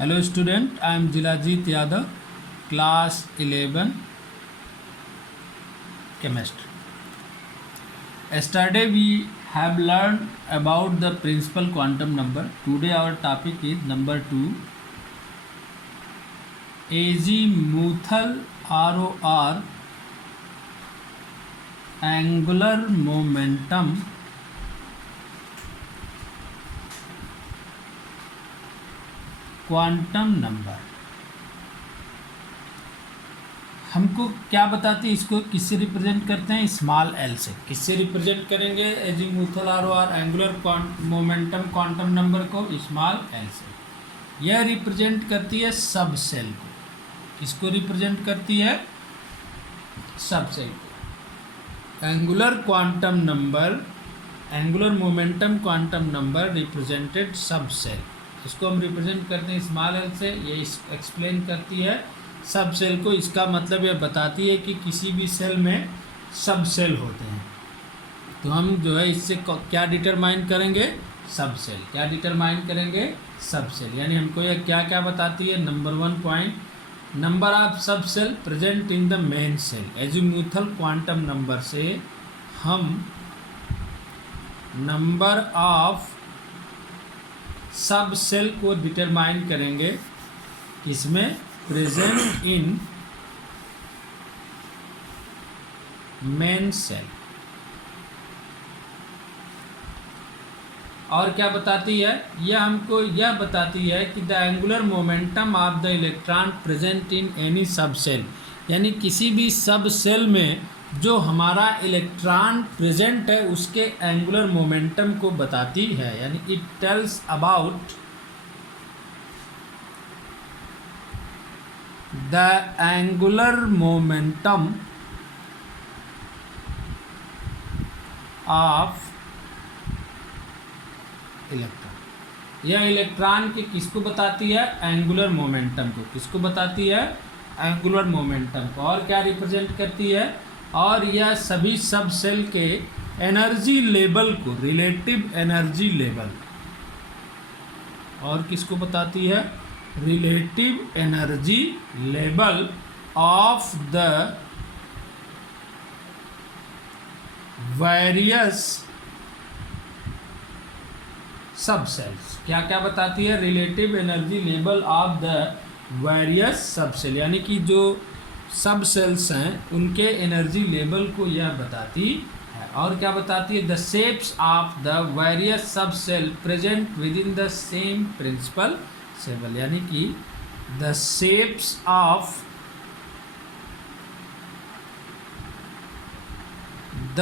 Hello student, I am Jilajit Yadav, class 11 chemistry. Yesterday we have learned about the principal quantum number. Today our topic is number 2, azimuthal ROR angular momentum quantum number हमको क्या बताती है, इसको किससे represent करते हैं? Small L से। किससे रिप्रेजेंट करेंगे azimuthal ROR angular momentum quantum number को? स्मॉल एल से। यह रिप्रेजेंट करती है सब सेल को। किसको रिप्रेजेंट करती है? सब सेल को। Angular quantum number, angular momentum quantum number represented सब सेल। इसको हम रिप्रेजेंट करते हैं स्मॉल एल से। ये एक्सप्लेन करती है सब सेल को। इसका मतलब यह बताती है कि किसी भी सेल में सब सेल होते हैं। तो हम जो है इससे क्या डिटरमाइन करेंगे? सब सेल। क्या डिटरमाइन करेंगे? सब सेल। यानी हमको यह क्या क्या बताती है? Number 1 point, number of sub cell present in the main shell. Azimuthal quantum number से हम नंबर ऑफ सब सेल को डिटरमाइन करेंगे, इसमें प्रेजेंट इन मेन सेल। और क्या बताती है? यह हमको यह बताती है कि the angular momentum of the electron present in any सब सेल, यानी किसी भी सब सेल में जो हमारा इलेक्ट्रॉन प्रेजेंट है उसके एंगुलर मोमेंटम को बताती है। यानी it tells about the angular momentum of electron. यह इलेक्ट्रॉन के किसको बताती है? एंगुलर मोमेंटम को। किसको बताती है? एंगुलर मोमेंटम को। और क्या रिप्रेजेंट करती है? और यह सभी सब सेल के एनर्जी लेवल को, रिलेटिव एनर्जी लेवल, और किसको बताती है? Relative energy level of the various सब सेल्स। क्या क्या बताती है? Relative energy level of the various सब सेल, यानी कि जो सब सेल्स हैं उनके एनर्जी लेवल को यह बताती है। और क्या बताती है? The shapes of the various सब cell present within the same principal shell, यानी कि the shapes of the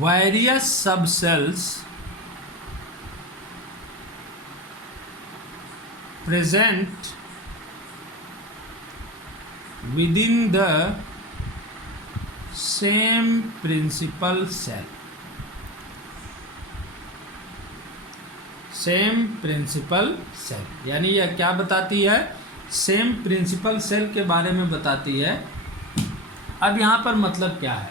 various subshells present within the same principal cell। Same principal shell, यानी यह क्या बताती है? सेम प्रिंसिपल सेल के बारे में बताती है। अब यहाँ पर मतलब क्या है?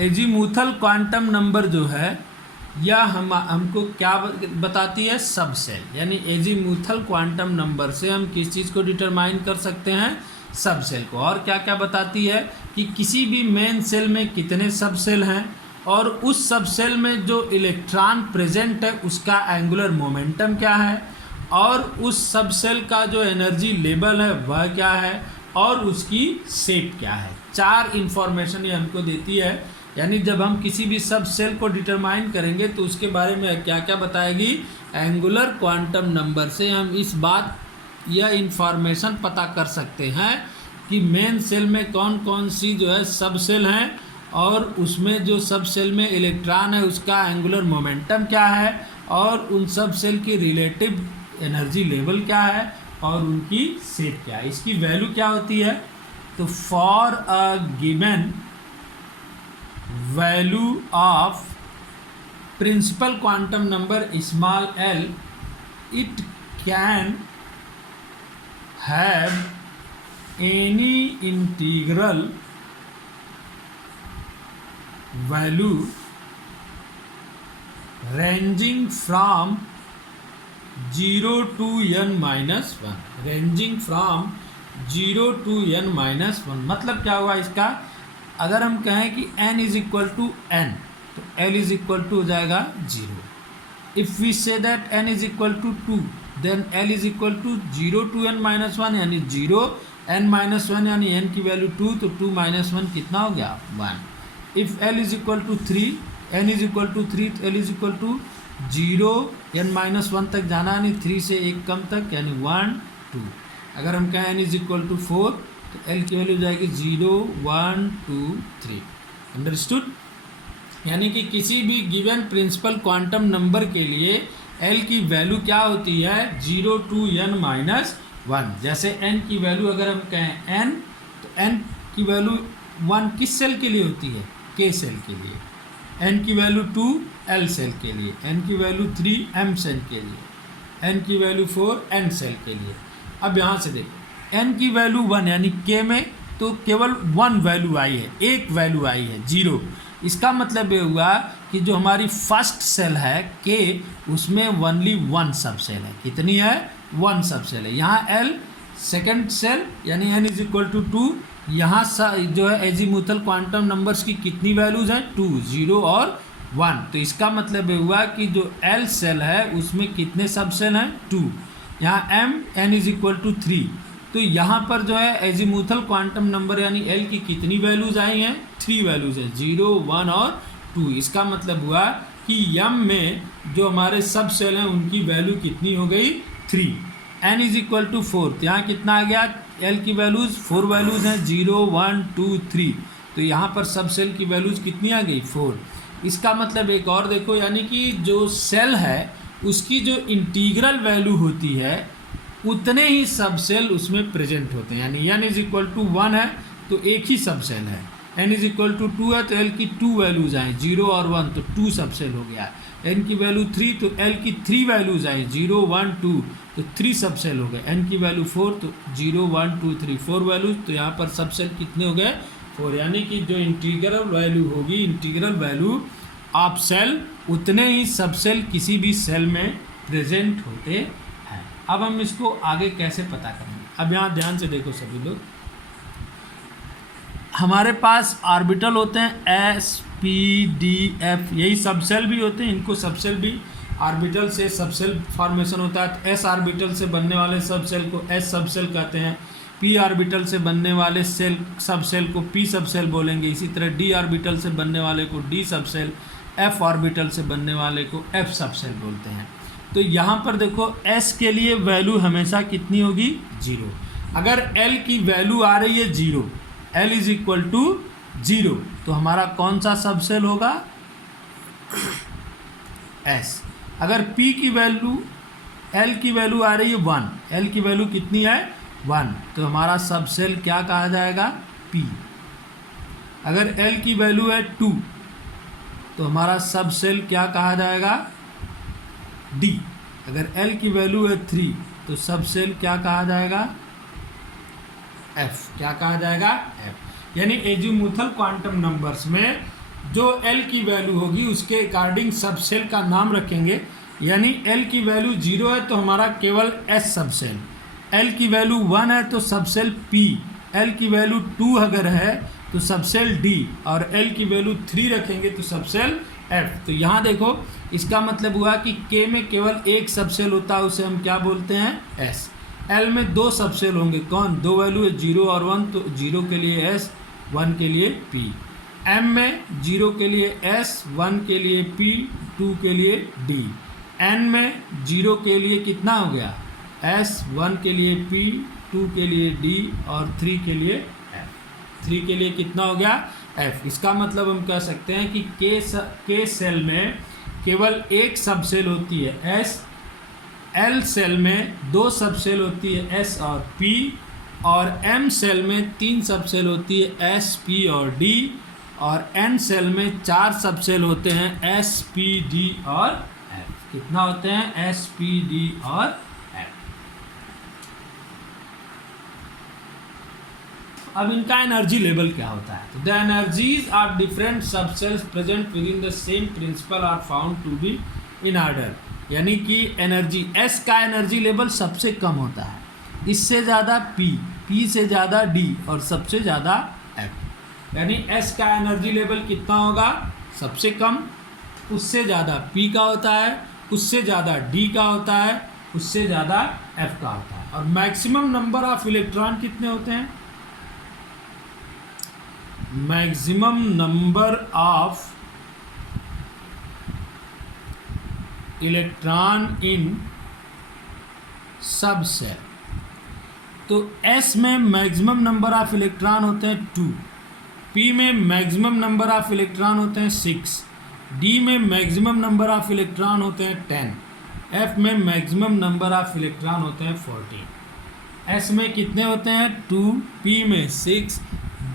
एजीमुथल क्वांटम नंबर जो है यह हमको क्या बताती है? सब सेल। यानी एजीमुथल क्वांटम नंबर से हम किस चीज़ को डिटरमाइन कर सकते हैं? सब सेल को। और क्या क्या बताती है? कि किसी भी मेन सेल में कितने सब सेल हैं, और उस सब सेल में जो इलेक्ट्रॉन प्रेजेंट है उसका एंगुलर मोमेंटम क्या है, और उस सब सेल का जो एनर्जी लेवल है वह क्या है, और उसकी शेप क्या है। 4 इंफॉर्मेशन ये हमको देती है। यानी जब हम किसी भी सब सेल को डिटरमाइन करेंगे तो उसके बारे में क्या क्या बताएगी? एंगुलर क्वांटम नंबर से हम यह इंफॉर्मेशन पता कर सकते हैं कि मेन सेल में कौन कौन सी जो है सब सेल हैं, और उसमें जो सब सेल में इलेक्ट्रॉन है उसका एंगुलर मोमेंटम क्या है, और उन सब सेल की रिलेटिव एनर्जी लेवल क्या है, और उनकी शेप क्या है, इसकी वैल्यू क्या होती है। तो for a given value of principal quantum number small L, it can have any integral value ranging from 0 to n minus one, ranging from 0 to n minus one. मतलब क्या हुआ इसका, अगर हम कहें कि n is equal to n तो l is equal to हो जाएगा 0। If we say that n is equal to 2 then l is equal to 0 to n minus one, यानी 0 n माइनस वन यानी n की वैल्यू 2, तो 2 minus 1 कितना हो गया 1। If l is equal to 3, n is equal to 3 तो l is equal to 0 n minus 1 तक जाना, यानी 3 से 1 कम तक, यानी 1 2। अगर हम कहें n इज इक्वल टू 4 तो l की वैल्यू जाएगी 0 1 2 3। अंडरस्टूड। यानी कि किसी भी गिवन प्रिंसिपल क्वांटम नंबर के लिए l की वैल्यू क्या होती है 0 to n माइनस 1। जैसे n की वैल्यू अगर हम कहें n तो n की वैल्यू 1 किस सेल के लिए होती है, k सेल के लिए। n की वैल्यू 2 l सेल के लिए, n की वैल्यू 3 m सेल के लिए, n की वैल्यू 4 n सेल के लिए। अब यहाँ से देखो n की वैल्यू 1 यानी k में तो केवल 1 वैल्यू आई है, एक वैल्यू आई है 0। इसका मतलब ये हुआ कि जो हमारी फर्स्ट सेल है k उसमें ओनली 1 सब सेल है। कितनी है 1 सब सेल है। यहाँ l सेकेंड सेल यानी n इज इक्वल टू 2। यहाँ जो है एजीमुथल क्वांटम नंबर्स की कितनी वैल्यूज हैं 2 0 और 1। तो इसका मतलब ये हुआ कि जो l सेल है उसमें कितने सब सेल हैं 2। यहाँ m n is equal to 3। तो यहाँ पर जो है एजीमुथल क्वांटम नंबर यानी l की कितनी वैल्यूज आई हैं 3 वैल्यूज है 0 1 और 2। इसका मतलब हुआ कि m में जो हमारे सब सेल हैं उनकी वैल्यू कितनी हो गई 3। n इज इक्वल टू 4 तो यहाँ कितना आ गया l की वैल्यूज 4 वैल्यूज हैं 0 1 2 3। तो यहाँ पर सब सेल की वैल्यूज कितनी आ गई 4। इसका मतलब एक और देखो, यानी कि जो सेल है उसकी जो इंटीग्रल वैल्यू होती है उतने ही सब सेल उसमें प्रेजेंट होते हैं। यानी n इज इक्वल टू 1 है तो एक ही सब सेल है, n इज इक्वल टू 2 है तो l की 2 वैल्यूज आए 0 और 1 तो 2 सब सेल हो गया। n की वैल्यू 3 तो l की 3 वैल्यूज आई 0 1 2 तो 3 सब सेल हो गए। n की वैल्यू 4 तो 0 1 2 3 4 वैल्यूज, तो यहाँ पर सब सेल कितने हो गए 4। यानी कि जो इंटीग्रल वैल्यू होगी इंटीग्रल वैल्यू ऑफ सेल उतने ही सब सेल किसी भी सेल में प्रेजेंट होते हैं। अब हम इसको आगे कैसे पता करेंगे। अब यहाँ ध्यान से देखो सभी लोग, हमारे पास ऑर्बिटल होते हैं s p d f, यही सब सेल भी होते हैं। इनको सब सेल भी ऑर्बिटल से सब सेल फॉर्मेशन होता है। s ऑर्बिटल से बनने वाले सब सेल को s सब सेल कहते हैं। p ऑर्बिटल से बनने वाले सेल सब सेल को p सब सेल बोलेंगे। इसी तरह d ऑर्बिटल से बनने वाले को d सब सेल, f ऑर्बिटल से बनने वाले को f सब सेल बोलते हैं। तो यहाँ पर देखो s के लिए वैल्यू हमेशा कितनी होगी 0। अगर l की वैल्यू आ रही है 0, l इज इक्वल टू 0, तो हमारा कौन सा सब सेल होगा s। अगर p की वैल्यू l की वैल्यू आ रही है 1, l की वैल्यू कितनी है 1, तो हमारा सब सेल क्या कहा जाएगा p। अगर l की वैल्यू है 2 तो हमारा सब सेल क्या कहा जाएगा d। अगर l की वैल्यू है 3 तो सब सेल क्या कहा जाएगा f। क्या कहा जाएगा f। यानी एजीमुथल क्वांटम नंबर्स में जो l की वैल्यू होगी उसके अकॉर्डिंग सब सेल का नाम रखेंगे। यानी l की वैल्यू 0 है तो हमारा केवल s सब सेल, l की वैल्यू 1 है तो सब सेल p, l की वैल्यू 2 अगर है तो सब सेल d, और l की वैल्यू 3 रखेंगे तो सब सेल f। तो यहाँ देखो इसका मतलब हुआ कि k में केवल एक सब सेल होता है, उसे हम क्या बोलते हैं s। l में 2 सब सेल होंगे, कौन 2 वैल्यू है 0 और 1, तो 0 के लिए s 1 के लिए p। m में 0 के लिए s 1 के लिए p 2 के लिए d। n में 0 के लिए कितना हो गया s 1 के लिए p 2 के लिए d और 3 के लिए f। 3 के लिए कितना हो गया f। इसका मतलब हम कह सकते हैं कि k सेल में केवल एक सब सेल होती है s, l सेल में 2 सब सेल होती है s और p, और m सेल में 3 सब सेल होती है s p और d, और n सेल में 4 सब सेल होते हैं s p d और f। कितना होते हैं s p d और f। अब इनका एनर्जी लेवल क्या होता है, तो the energies of different sub shells present within the same principal are found to be in order, यानी कि एनर्जी S का एनर्जी लेवल सबसे कम होता है, इससे ज़्यादा P से ज़्यादा D और सबसे ज़्यादा F। यानी S का एनर्जी लेवल कितना होगा, सबसे कम, उससे ज़्यादा P का होता है, उससे ज़्यादा D का होता है, उससे ज़्यादा F का होता है। और मैक्सिमम नंबर ऑफ इलेक्ट्रॉन कितने होते हैं, maximum number of electron in सब सेल। तो S में मैक्सिमम नंबर ऑफ इलेक्ट्रॉन होते हैं 2, P में मैक्सिमम नंबर ऑफ इलेक्ट्रॉन होते हैं 6, D में मैक्सिमम नंबर ऑफ इलेक्ट्रॉन होते हैं 10, F में मैक्सिमम नंबर ऑफ इलेक्ट्रॉन होते हैं 14। S में कितने होते हैं 2, P में 6,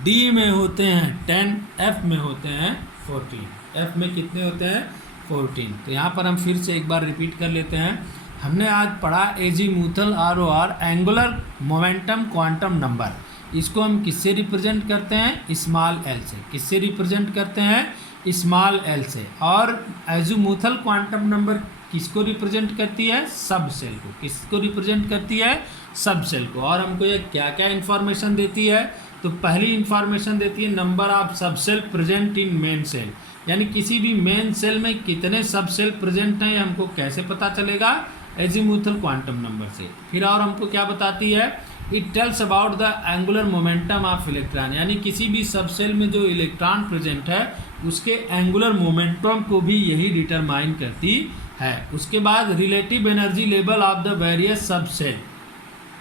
D में होते हैं 10, F में होते हैं 14। F में कितने होते हैं 14। तो यहाँ पर हम फिर से एक बार रिपीट कर लेते हैं। हमने आज पढ़ा एजीमूथल ROR, angular momentum quantum number. इसको हम किससे रिप्रेजेंट करते हैं, स्मॉल एल से। किससे रिप्रेजेंट करते हैं, स्मॉल एल से। और एजीमूथल क्वांटम नंबर किसको रिप्रेजेंट करती है, सब सेल को। किसको रिप्रेजेंट करती है, सब सेल को। और हमको ये क्या क्या इन्फॉर्मेशन देती है, तो पहली इन्फॉर्मेशन देती है number of sub cell present in main shell, यानी किसी भी मेन सेल में कितने सब सेल प्रेजेंट हैं, हमको कैसे पता चलेगा, एजीमूथल क्वांटम नंबर से। फिर और हमको क्या बताती है, it tells about the angular momentum of electron, यानी किसी भी सब सेल में जो इलेक्ट्रॉन प्रेजेंट है उसके एंगुलर मोमेंटम को भी यही डिटरमाइन करती है। उसके बाद relative energy level of the various सब सेल,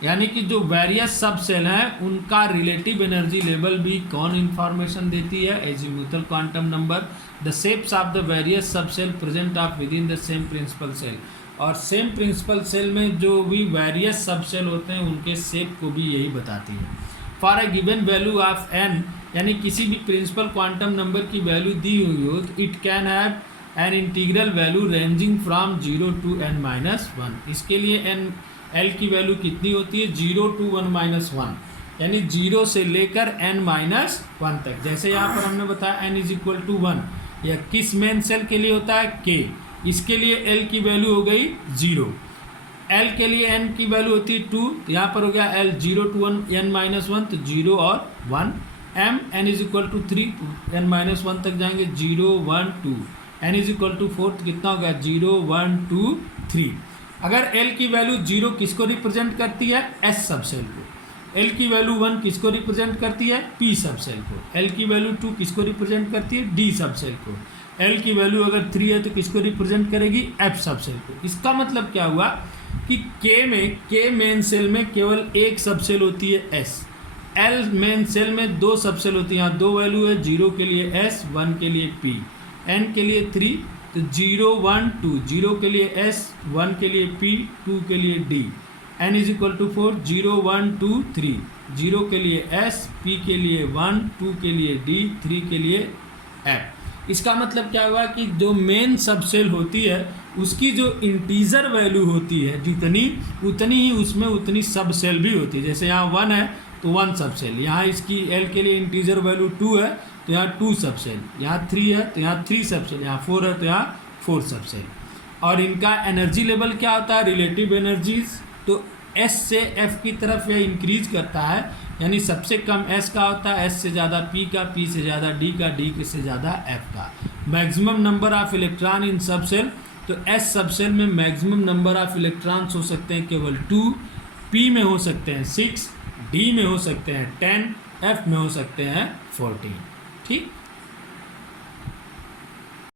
यानी कि जो वेरियस सब सेल हैं उनका रिलेटिव एनर्जी लेवल भी कौन इन्फॉर्मेशन देती है, azimuthal quantum number. The shapes of the various सब cell present of within the same principal shell, और सेम प्रिंसिपल सेल में जो भी वेरियस सब सेल होते हैं उनके शेप को भी यही बताती है। For a given value of n, यानी किसी भी प्रिंसिपल क्वांटम नंबर की वैल्यू दी हुई हो तो it can have an integral value ranging from 0 to n-1। इसके लिए l की वैल्यू कितनी होती है, 0 to 1-1, यानी 0 से लेकर n-1 तक। जैसे यहाँ पर हमने बताया n = 1, यह किस मेन सेल के लिए होता है, k। इसके लिए l की वैल्यू हो गई 0, l के लिए n की वैल्यू होती है 2, तो यहाँ पर हो गया l 0 to n-1, तो 0 और 1। m n = 3, n-1 तक जाएंगे, 0 1 2, n = 4, तो कितना हो गया 0 1 2 3। अगर l की वैल्यू 0 किसको रिप्रेजेंट करती है, s सब सेल को। l की वैल्यू 1 किसको रिप्रेजेंट करती है, p सब सेल को। l की वैल्यू 2 किसको रिप्रेजेंट करती है, d सब सेल को। l की वैल्यू अगर 3 है तो किसको रिप्रेजेंट करेगी, f सब सेल को। इसका मतलब क्या हुआ कि k मेन सेल में केवल एक सब सेल होती है s, l मेन सेल में 2 सब सेल होती है। यहाँ 2 वैल्यू है, 0 के लिए s, 1 के लिए p, n के लिए 3, तो 0 1 2, 0 के लिए s, 1 के लिए p, 2 के लिए d, n = 4, 0 1 2 3, 0 के लिए s, p के लिए 1, 2 के लिए d, 3 के लिए f। इसका मतलब क्या हुआ कि जो मेन सब सेल होती है उसकी जो इंटीजर वैल्यू होती है जितनी, उतनी ही उसमें उतनी सब सेल भी होती है। जैसे यहाँ 1 है तो 1 सब सेल, यहाँ इसकी l के लिए इंटीजर वैल्यू 2 है तो यहाँ 2 सब सेल, यहाँ 3 है तो यहाँ 3 सब सेल, यहाँ 4 है तो यहाँ 4 सब सेल। और इनका एनर्जी लेवल क्या होता है, रिलेटिव एनर्जीज, तो S से F की तरफ यह इंक्रीज करता है, यानी सबसे कम S का होता है, S से ज़्यादा P का, P से ज़्यादा D का, D से ज़्यादा F का। Maximum number of electron in सब सेल, तो S सब सेल में मैक्सिमम नंबर ऑफ इलेक्ट्रॉन्स हो सकते हैं केवल 2, P में हो सकते हैं 6, D में हो सकते हैं 10, F में हो सकते हैं 14। ठीक।